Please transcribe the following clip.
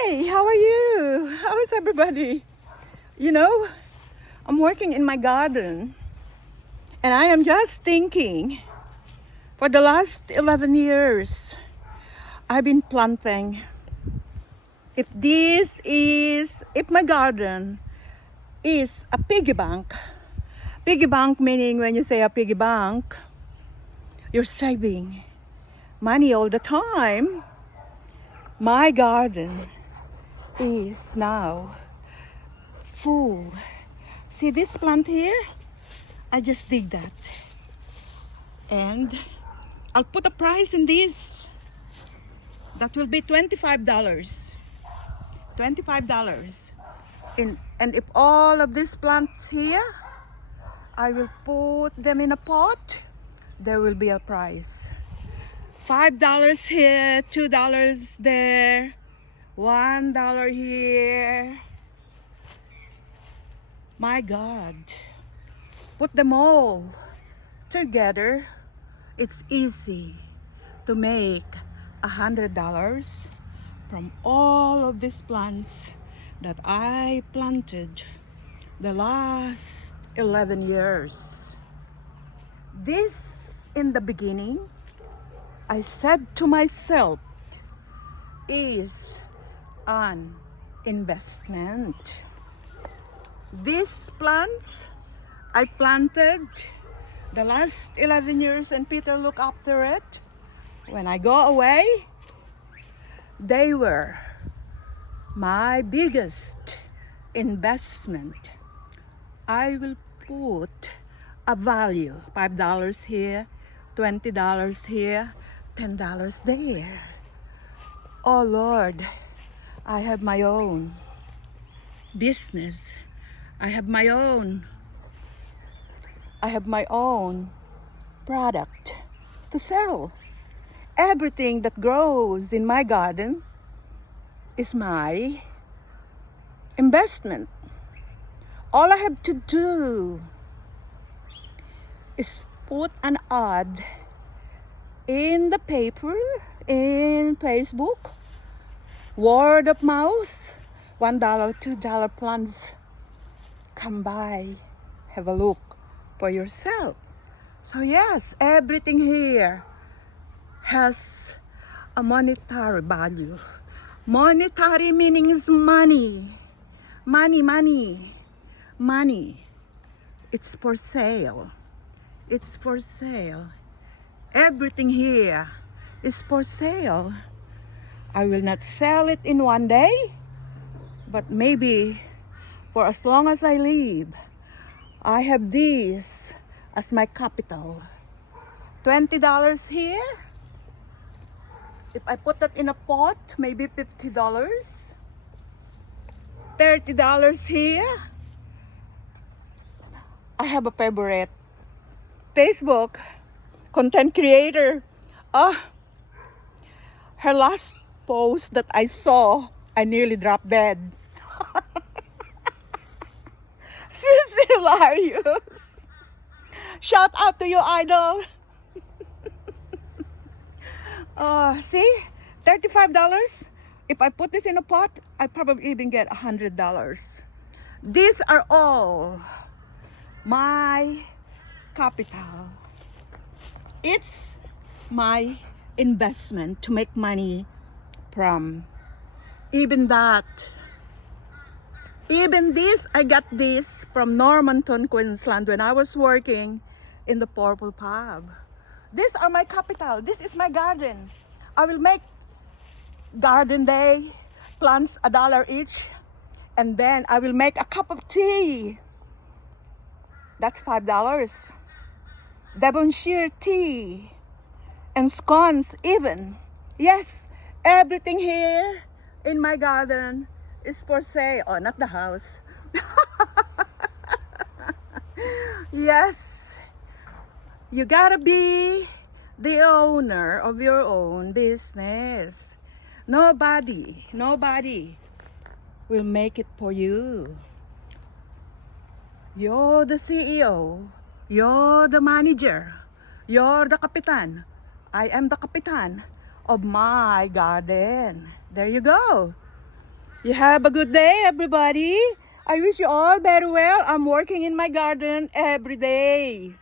Hi, how are you? How is everybody? You know, I'm working in my garden and I am just thinking for the last 11 years I've been planting. If my garden is a piggy bank meaning when you say a piggy bank, you're saving money all the time. My garden is now full. See this plant here? I just dig that. And I'll put a price in this. That will be $25. $25. And if all of these plants here, I will put them in a pot, there will be a price. $5 here, $2 there, $1 here. My God, put them all together. It's easy to make $100 from all of these plants that I planted the last 11 years. This, in the beginning, I said to myself, is an investment. These plants I planted the last 11 years and Peter looked after it. When I go away, they were my biggest investment. I will put a value, $5 here, $20 here, $10 there. Oh Lord, I have my own business. I have my own product to sell. Everything that grows in my garden is my investment. All I have to do is put an ad in the paper, in Facebook, word of mouth, $1, $2 plants. Come by, have a look for yourself. So yes, everything here has a monetary value. Monetary meaning is money. Money. It's for sale. It's for sale. Everything here is for sale. I will not sell it in one day, but maybe for as long as I live, I have this as my capital. $20 here. If I put that in a pot, maybe $50. $30 here. I have a favorite Facebook content creator. Her last post that I saw, I nearly dropped dead. She's hilarious. Shout out to your idol. See, $35. If I put this in a pot, I probably even get $100. These are all my capital. It's my investment to make money from. Even this, I got this from Normanton, Queensland when I was working in the Purple Pub. These are my capital. This is my garden. I will make garden day, plants $1 each, and then I will make a cup of tea. That's $5. Devonshire tea and scones even. Yes, everything here in my garden is for sale. Oh, not the house. Yes, you gotta be the owner of your own business. Nobody will make it for you. You're the CEO. You're the manager. You're the kapitan. I am the kapitan of my garden. There you go. You have a good day, everybody. I wish you all very well. I'm working in my garden every day.